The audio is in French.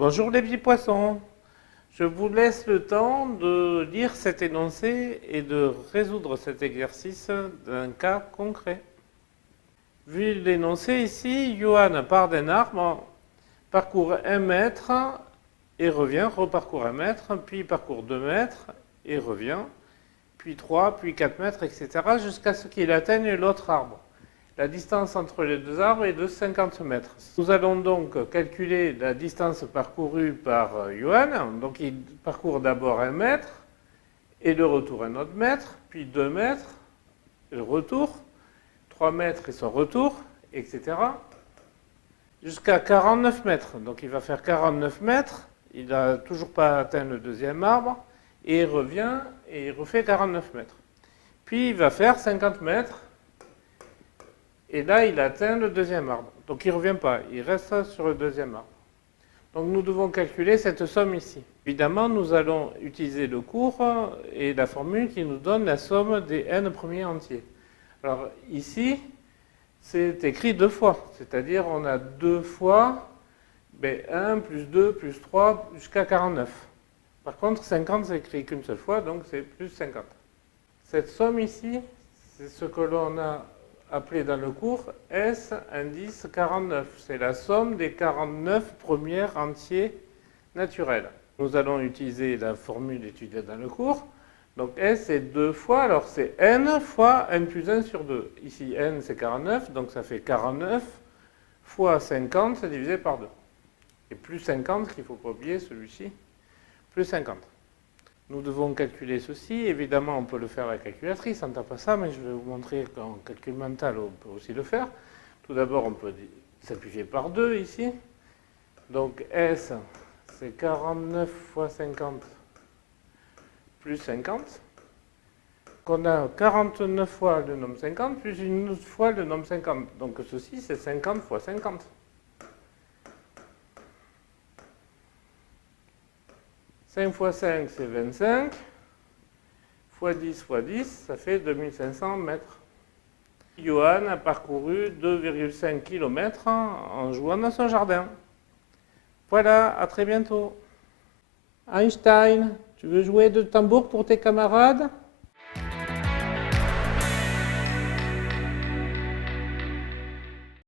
Bonjour les petits poissons. Je vous laisse le temps de lire cet énoncé et de résoudre cet exercice d'un cas concret. Vu l'énoncé ici, Johan part d'un arbre, parcourt 1 mètre et revient, reparcourt 1 mètre, puis parcourt 2 mètres et revient, puis 3, puis 4 mètres, etc. jusqu'à ce qu'il atteigne l'autre arbre. La distance entre les deux arbres est de 50 mètres. Nous allons donc calculer la distance parcourue par Johan. Donc il parcourt d'abord 1 mètre, et le retour 1 autre mètre, puis 2 mètres, et le retour, 3 mètres et son retour, etc. jusqu'à 49 mètres. Donc il va faire 49 mètres, il n'a toujours pas atteint le deuxième arbre, et il revient et il refait 49 mètres. Puis il va faire 50 mètres, et là, il atteint le deuxième arbre. Donc, il ne revient pas, il reste sur le deuxième arbre. Donc, nous devons calculer cette somme ici. Évidemment, nous allons utiliser le cours et la formule qui nous donne la somme des n premiers entiers. Alors, ici, c'est écrit 2 fois. C'est-à-dire, on a 2 fois 1 plus 2 plus 3 jusqu'à 49. Par contre, 50, c'est écrit qu'une seule fois, donc c'est plus 50. Cette somme ici, c'est ce que l'on a appelé dans le cours S indice 49. C'est la somme des 49 premiers entiers naturels. Nous allons utiliser la formule étudiée dans le cours. Donc S c'est 2 fois, alors c'est n fois n plus 1 sur 2. Ici n c'est 49, donc ça fait 49 fois 50 divisé par 2. Et plus 50, qu'il ne faut pas oublier celui-ci, plus 50. Nous devons calculer ceci. Évidemment, on peut le faire à la calculatrice, on ne tape pas ça, mais je vais vous montrer qu'en calcul mental, on peut aussi le faire. Tout d'abord, on peut simplifier par 2 ici. Donc S, c'est 49 fois 50 plus 50. Qu'on a 49 fois le nombre 50 plus une autre fois le nombre 50. Donc ceci, c'est 50 fois 50. 5 fois 5, c'est 25. Fois 10 fois 10, ça fait 2500 mètres. Johan a parcouru 2,5 km en jouant dans son jardin. Voilà, à très bientôt. Einstein, tu veux jouer de tambour pour tes camarades ?